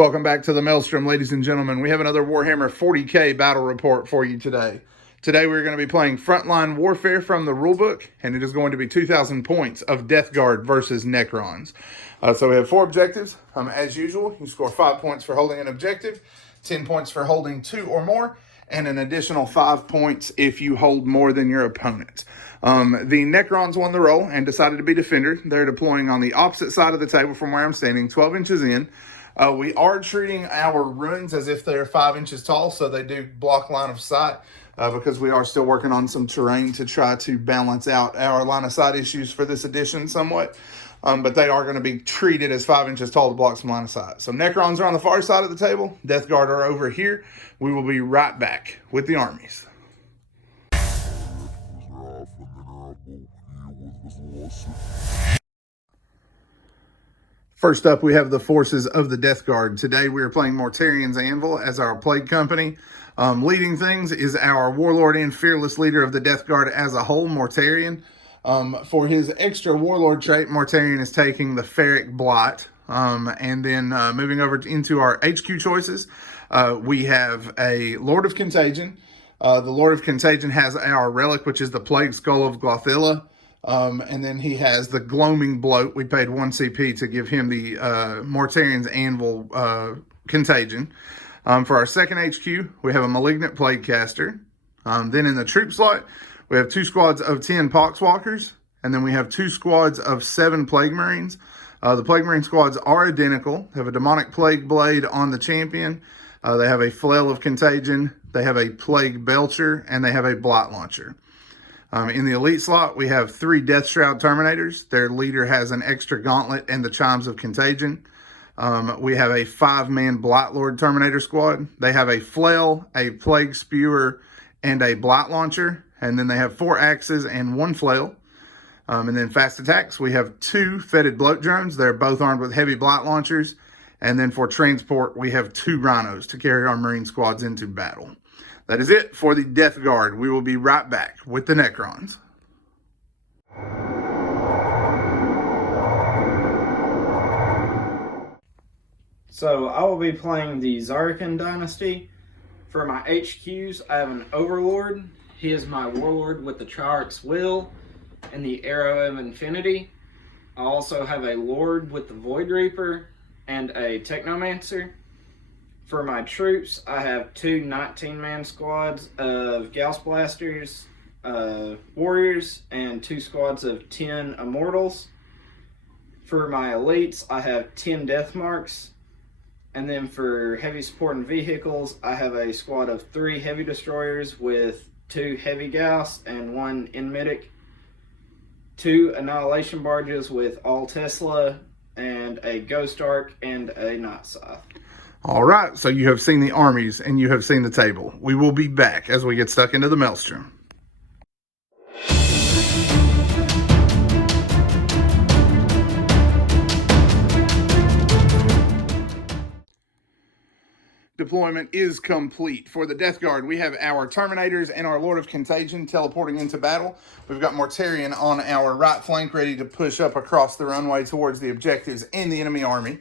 Welcome back to the Maelstrom, ladies and gentlemen. We have another Warhammer 40k battle report for you today. Today we're going to be playing Frontline Warfare from the rulebook, and it is going to be 2,000 points of Death Guard versus Necrons. So we have 4 objectives. As usual, you score 5 points for holding an objective, 10 points for holding 2 or more, and an additional 5 points if you hold more than your opponent. The Necrons won the roll and decided to be defender. They're deploying on the opposite side of the table from where I'm standing, 12 inches in. We are treating our ruins as if they're 5 inches tall, so they do block line of sight because we are still working on some terrain to try to balance out our line of sight issues for this edition somewhat. But they are going to be treated as 5 inches tall to block some line of sight. So Necrons are on the far side of the table. Death Guard are over here. We will be right back with the armies. First up, we have the forces of the Death Guard. Today, we are playing Mortarion's Anvil as our plague company. Leading things is our warlord and fearless leader of the Death Guard as a whole, Mortarion. For his extra warlord trait, Mortarion is taking the Ferric Blight. And then moving over into our HQ choices, we have a Lord of Contagion. The Lord of Contagion has our relic, which is the Plague Skull of Glothilla. And then he has the Gloaming Bloat. We paid 1 CP to give him the Mortarion's Anvil Contagion. For our second HQ, we have a Malignant Plaguecaster. Then in the troop slot, we have 2 squads of 10 Poxwalkers. And then we have 2 squads of 7 Plague Marines. The Plague Marine squads are identical. They have a Demonic Plague Blade on the champion. They have a Flail of Contagion. They have a Plague Belcher. And they have a Blight Launcher. In the elite slot, we have 3 Death Shroud Terminators. Their leader has an extra gauntlet and the Chimes of Contagion. We have a 5-man Blight Lord Terminator squad. They have a Flail, a Plague Spewer, and a Blight Launcher. And then they have 4 Axes and 1 Flail. And then fast attacks, we have 2 Fetid Bloat Drones. They're both armed with heavy Blight Launchers. And then for transport, we have 2 Rhinos to carry our Marine squads into battle. That is it for the Death Guard. We will be right back with the Necrons. So I will be playing the Zarkan Dynasty. For my HQs, I have an Overlord. He is my Warlord with the Triarch's Will and the Arrow of Infinity. I also have a Lord with the Void Reaper and a Technomancer. For my troops, I have 2 19-man squads of Gauss Blasters, Warriors, and 2 squads of 10 Immortals. For my elites, I have 10 Death Marks. And then for heavy support and vehicles, I have a squad of 3 Heavy Destroyers with 2 Heavy Gauss and 1 Enmitic, 2 Annihilation Barges with all Tesla, and a Ghost Ark and a Night Scythe. All right, so you have seen the armies and you have seen the table. We will be back as we get stuck into the Maelstrom. Deployment is complete. For the Death Guard, we have our Terminators and our Lord of Contagion teleporting into battle. We've got Mortarion on our right flank ready to push up across the runway towards the objectives in the enemy army.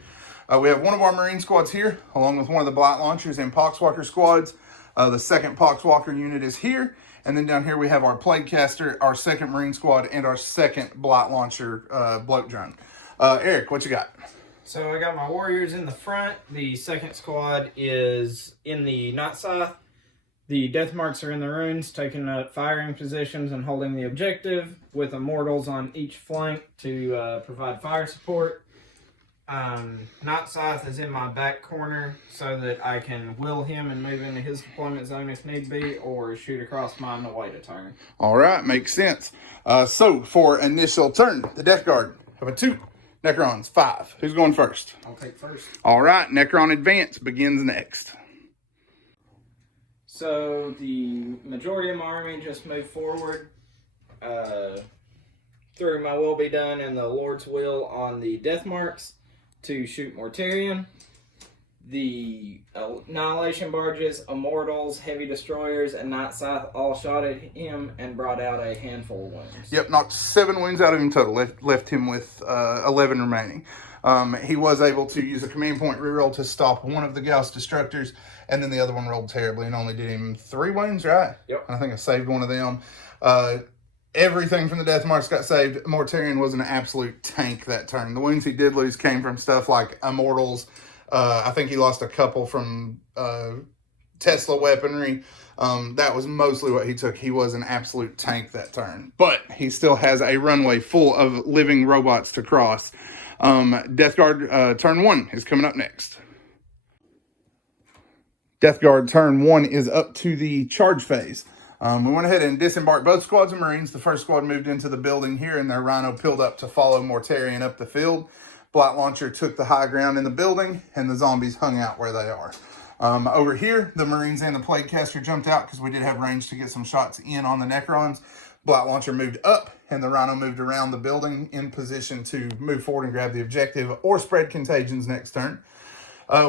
We have one of our Marine squads here, along with one of the Blight Launchers and Poxwalker squads. The second Poxwalker unit is here. And then down here we have our Plaguecaster, our second Marine squad, and our second Blight Launcher Bloat Drone. Eric, what you got? So I got my Warriors in the front. The second squad is in the Night Scythe. The Death Marks are in the ruins, taking up firing positions and holding the objective, with Immortals on each flank to provide fire support. Night Scythe is in my back corner so that I can will him and move into his deployment zone if need be, or shoot across mine to wait a turn. All right, makes sense. So for initial turn, the Death Guard have a 2. Necrons, 5. Who's going first? I'll take first. All right, Necron Advance begins next. So the majority of my army just moved forward. Through my will be done and the Lord's will on the Death Marks to shoot Mortarion. The Annihilation Barges, Immortals, Heavy Destroyers, and Night Scythe all shot at him and brought out a handful of wounds. Yep, knocked 7 wounds out of him total. Left him with 11 remaining. He was able to use a command point reroll to stop one of the Gauss Destructors, and then the other one rolled terribly and only did him 3 wounds, right? Yep. I think I saved one of them. Everything from the Death Marks got saved. Mortarion was an absolute tank that turn. The wounds he did lose came from stuff like Immortals. I think he lost a couple from Tesla weaponry. That was mostly what he took. He was an absolute tank that turn. But he still has a runway full of living robots to cross. Death Guard turn 1 is coming up next. Death Guard turn 1 is up to the charge phase. We went ahead and disembarked both squads of Marines. The first squad moved into the building here, and their Rhino peeled up to follow Mortarion up the field. Blight Launcher took the high ground in the building, and the zombies hung out where they are. Over here, the Marines and the Plaguecaster jumped out because we did have range to get some shots in on the Necrons. Blight Launcher moved up, and the Rhino moved around the building in position to move forward and grab the objective or spread contagions next turn.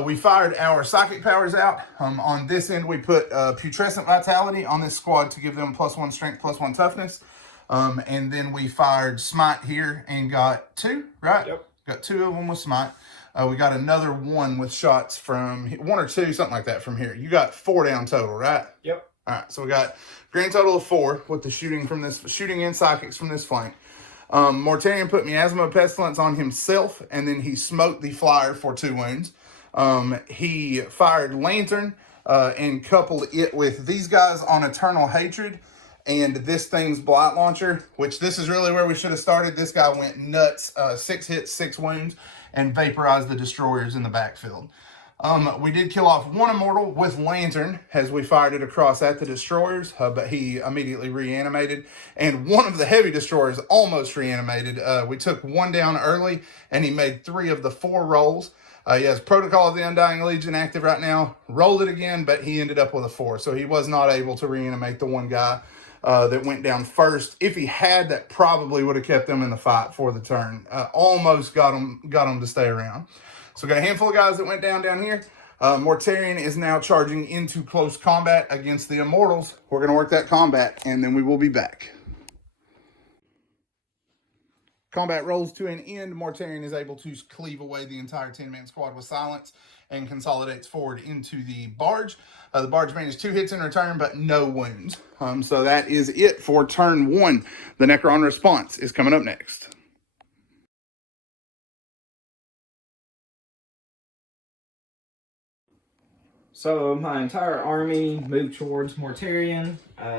We fired our psychic powers out. On this end, we put putrescent vitality on this squad to give them +1 strength, +1 toughness. And then we fired smite here and got 2, right? Yep. Got 2 of them with smite. We got another 1 with shots from 1 or 2, something like that from here. You got 4 down total, right? Yep. All right, so we got grand total of 4 with the shooting and psychics from this flank. Mortarion put Miasma of Pestilence on himself, and then he smoked the flyer for 2 wounds. He fired Lantern and coupled it with these guys on Eternal Hatred and this thing's Blight Launcher, which this is really where we should have started. This guy went nuts, 6 hits, 6 wounds, and vaporized the destroyers in the backfield. We did kill off 1 Immortal with Lantern as we fired it across at the destroyers, but he immediately reanimated, and 1 of the heavy destroyers almost reanimated. We took 1 down early, and he made 3 of the 4 rolls. He has Protocol of the Undying Legion active right now. Rolled it again, but he ended up with a 4. So he was not able to reanimate the 1 guy that went down first. If he had, that probably would have kept them in the fight for the turn. Almost got him to stay around. So we got a handful of guys that went down here. Mortarion is now charging into close combat against the Immortals. We're going to work that combat, and then we will be back. Combat rolls to an end. Mortarion is able to cleave away the entire 10-man squad with silence and consolidates forward into the barge. The barge managed 2 hits in return, but no wounds. So that is it for turn 1. The Necron response is coming up next. So my entire army moved towards Mortarion,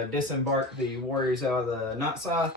disembarked the warriors out of the Night Scythe.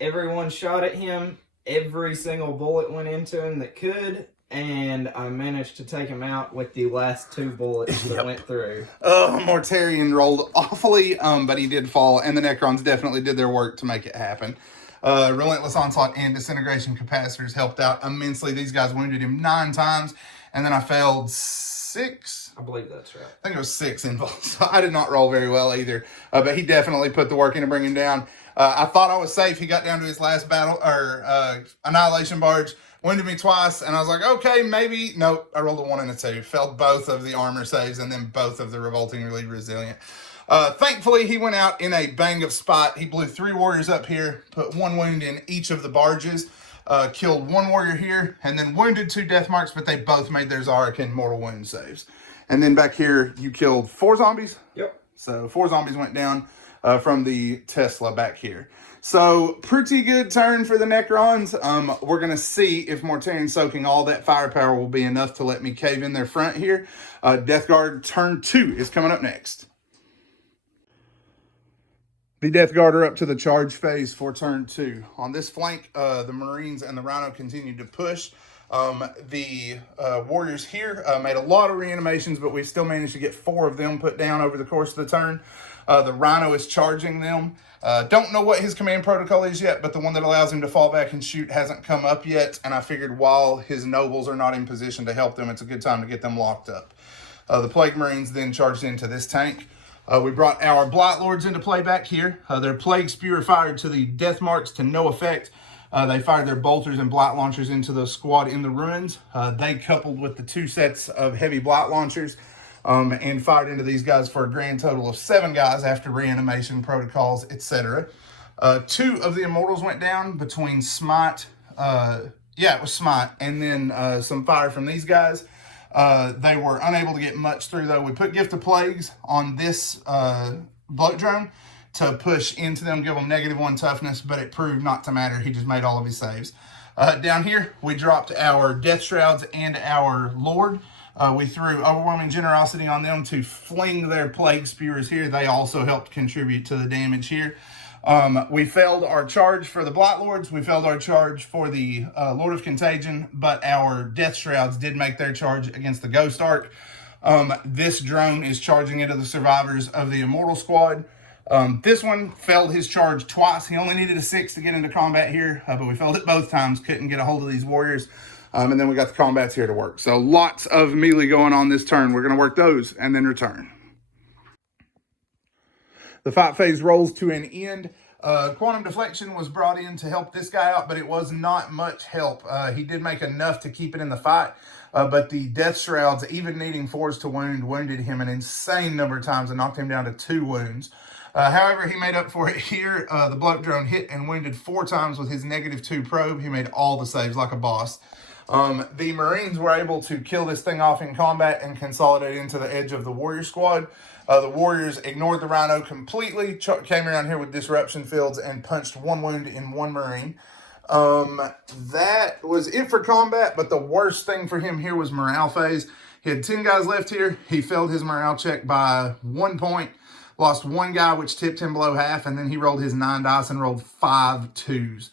Everyone shot at him. Every single bullet went into him that could, and I managed to take him out with the last 2 bullets that went through. Mortarion rolled awfully, but he did fall, and the Necrons definitely did their work to make it happen. Relentless Onslaught and Disintegration Capacitors helped out immensely. These guys wounded him 9 times, and then I failed 6. I believe that's right. I think it was 6 involved, so I did not roll very well either. But he definitely put the work in to bring him down. I thought I was safe. He got down to his last battle, or Annihilation Barge, wounded me twice, and I was like, okay, maybe. Nope, I rolled a 1 and a 2. Failed both of the armor saves, and then both of the Revoltingly Resilient. Thankfully, he went out in a bang of spot. He blew 3 warriors up here, put 1 wound in each of the barges, killed 1 warrior here, and then wounded 2 death marks, but they both made their Zarek and mortal wound saves. And then back here, you killed 4 zombies? Yep. So 4 zombies went down from the Tesla back here. So pretty good turn for the Necrons. We're going to see if Mortarion soaking all that firepower will be enough to let me cave in their front here. Death Guard turn 2 is coming up next. The Death Guard are up to the charge phase for turn 2. On this flank, the Marines and the Rhino continued to push. The warriors here made a lot of reanimations, but we still managed to get 4 of them put down over the course of the turn. The Rhino is charging them. Don't know what his command protocol is yet, but the one that allows him to fall back and shoot hasn't come up yet, and I figured while his nobles are not in position to help them, it's a good time to get them locked up. The Plague Marines then charged into this tank. We brought our Blight Lords into play back here. Their Plague Spewer fired to the Death Marks to no effect. They fired their bolters and blight launchers into the squad in the ruins. They coupled with the 2 sets of heavy blight launchers and fired into these guys for a grand total of 7 guys after reanimation protocols, etc. 2 of the immortals went down between smite, it was smite, and then some fire from these guys. They were unable to get much through though. We put Gift of Plagues on this bloat drone to push into them, give them -1 toughness, but it proved not to matter. He just made all of his saves. Down here, we dropped our Death Shrouds and our Lord. We threw Overwhelming Generosity on them to fling their Plague Spewers here. They also helped contribute to the damage here. We failed our charge for the Blight Lords. We failed our charge for the Lord of Contagion, but our Death Shrouds did make their charge against the Ghost Ark. This drone is charging into the survivors of the Immortal Squad. This one failed his charge twice. He only needed a 6 to get into combat here, but we failed it both times. Couldn't get a hold of these warriors. And then we got the combats here to work. So lots of melee going on this turn. We're going to work those and then return. The fight phase rolls to an end. Quantum Deflection was brought in to help this guy out, but it was not much help. He did make enough to keep it in the fight, but the Death Shrouds, even needing 4s to wound, wounded him an insane number of times and knocked him down to 2 wounds. However, he made up for it here. The bloat drone hit and wounded 4 times with his -2 probe. He made all the saves like a boss. The Marines were able to kill this thing off in combat and consolidate into the edge of the Warrior Squad. The Warriors ignored the Rhino completely, came around here with Disruption Fields and punched 1 wound in 1 Marine. That was it for combat, but the worst thing for him here was morale phase. He had 10 guys left here. He failed his morale check by 1 point, lost 1 guy, which tipped him below half, and then he rolled his 9 dice and rolled 5 2s.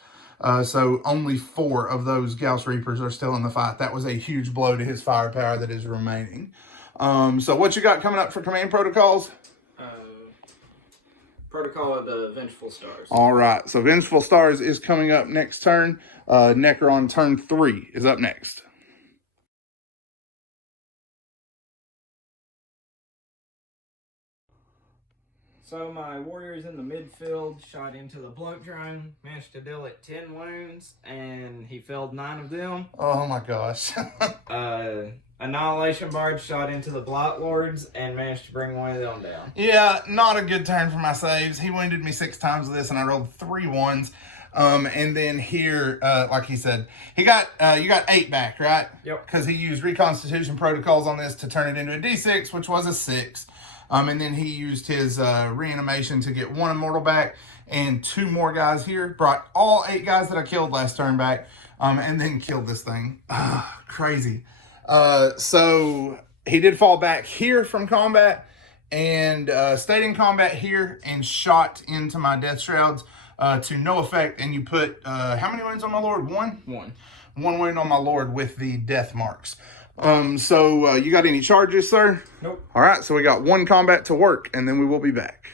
So only 4 of those Gauss Reapers are still in the fight. That was a huge blow to his firepower that is remaining. So what you got coming up for command protocols? Protocol of the Vengeful Stars. All right, so Vengeful Stars is coming up next turn. Necron turn 3 is up next. So my warriors in the midfield shot into the bloat drone, managed to deal it 10 wounds, and he felled 9 of them. Oh my gosh. Annihilation Bard shot into the Blight Lords and managed to bring 1 of them down. Yeah, not a good turn for my saves. He wounded me 6 times with this, and I rolled 3 1s. And then here, like he said, you got 8 back, right? Yep. Because he used Reconstitution protocols on this to turn it into a D6, which was a 6. And then he used his reanimation to get 1 immortal back and 2 more guys here. Brought all 8 guys that I killed last turn back, and then killed this thing. Crazy. So he did fall back here from combat and stayed in combat here and shot into my Death Shrouds to no effect. And you put, how many wounds on my Lord? 1? 1. 1 wound on my Lord with the death marks. So you got any charges, sir? Nope. All right, so we got 1 combat to work, and then we will be back.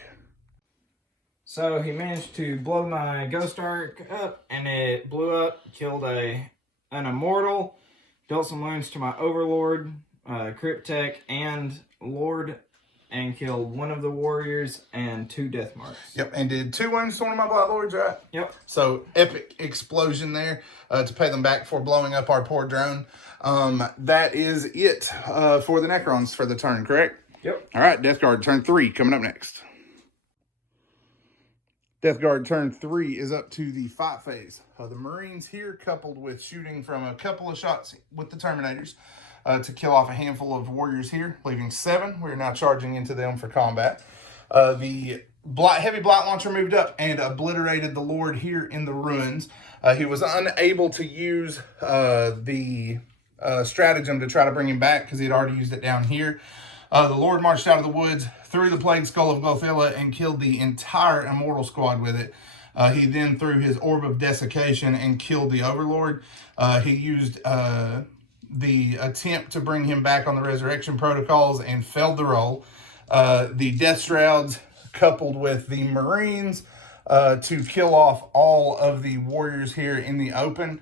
So he managed to blow my Ghost Ark up, and it blew up, killed an Immortal, dealt some wounds to my Overlord, Cryptek, and Lord, and killed 1 of the Warriors and 2 Death Marks. Yep, and did 2 wounds to 1 of my Blight Lords, right? Yep. So epic explosion there to pay them back for blowing up our poor drone. That is it for the Necrons for the turn, correct? Yep. All right, Death Guard turn 3 coming up next. Death Guard turn 3 is up to the fight phase. The Marines here, coupled with shooting from a couple of shots with the Terminators to kill off a handful of warriors here, leaving 7. We're now charging into them for combat. The heavy blight launcher moved up and obliterated the Lord here in the ruins. He was unable to use the stratagem to try to bring him back because he had already used it down here. The Lord marched out of the woods, threw the Plague Skull of Glothilla, and killed the entire Immortal Squad with it. He then threw his Orb of Desiccation and killed the Overlord. He used the attempt to bring him back on the Resurrection protocols and failed the roll. The Death Shrouds, coupled with the Marines, to kill off all of the warriors here in the open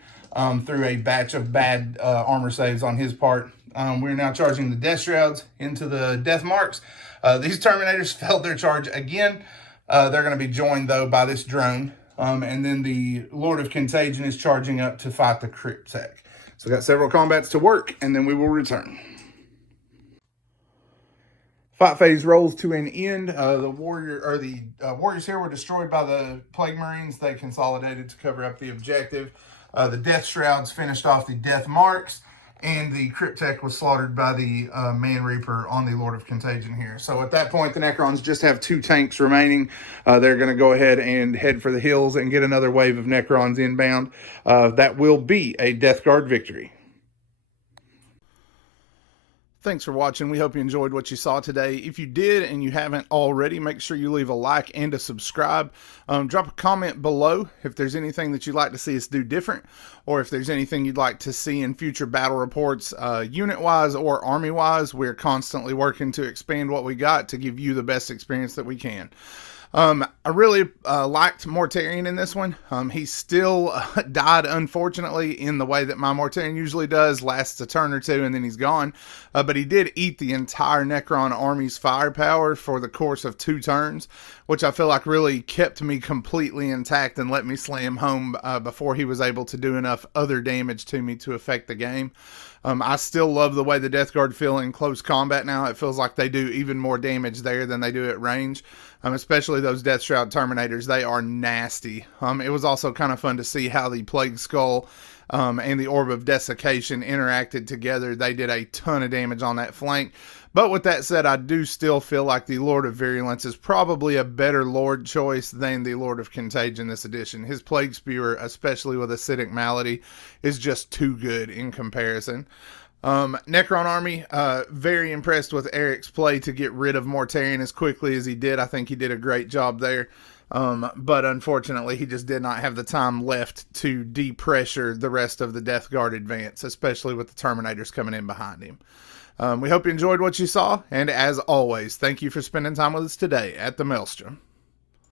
through a batch of bad armor saves on his part. We're now charging the Death Shrouds into the Death Marks. These Terminators failed their charge again. They're going to be joined, though, by this drone. And then the Lord of Contagion is charging up to fight the Crypt Tech. So got several combats to work, and then we will return. Fight phase rolls to an end. The warriors here were destroyed by the Plague Marines. They consolidated to cover up the objective. The Death Shrouds finished off the Death Marks, and the Cryptek was slaughtered by the Man Reaper on the Lord of Contagion here. So at that point, the Necrons just have 2 tanks remaining. They're going to go ahead and head for the hills and get another wave of Necrons inbound. That will be a Death Guard victory. Thanks for watching. We hope you enjoyed what you saw today. If you did and you haven't already, make sure you leave a like and a subscribe. Drop a comment below if there's anything that you'd like to see us do different, or if there's anything you'd like to see in future battle reports, unit-wise or army-wise. We're constantly working to expand what we got to give you the best experience that we can. I really liked Mortarion in this one. He still died, unfortunately, in the way that my Mortarion usually does, lasts a turn or two and then he's gone. But he did eat the entire Necron army's firepower for the course of 2 turns, which I feel like really kept me completely intact and let me slam home before he was able to do enough other damage to me to affect the game. I still love the way the Death Guard feel in close combat now. It feels like they do even more damage there than they do at range, especially those Death Shroud Terminators. They are nasty. It was also kind of fun to see how the Plague Skull and the Orb of Desiccation interacted together. They did a ton of damage on that flank. But with that said, I do still feel like the Lord of Virulence is probably a better Lord choice than the Lord of Contagion this edition. His Plague Spewer, especially with Acidic Malady, is just too good in comparison. Necron Army, very impressed with Eric's play to get rid of Mortarion as quickly as he did. I think he did a great job there. But unfortunately, he just did not have the time left to depressure the rest of the Death Guard advance, especially with the Terminators coming in behind him. We hope you enjoyed what you saw, and as always, thank you for spending time with us today at the Maelstrom.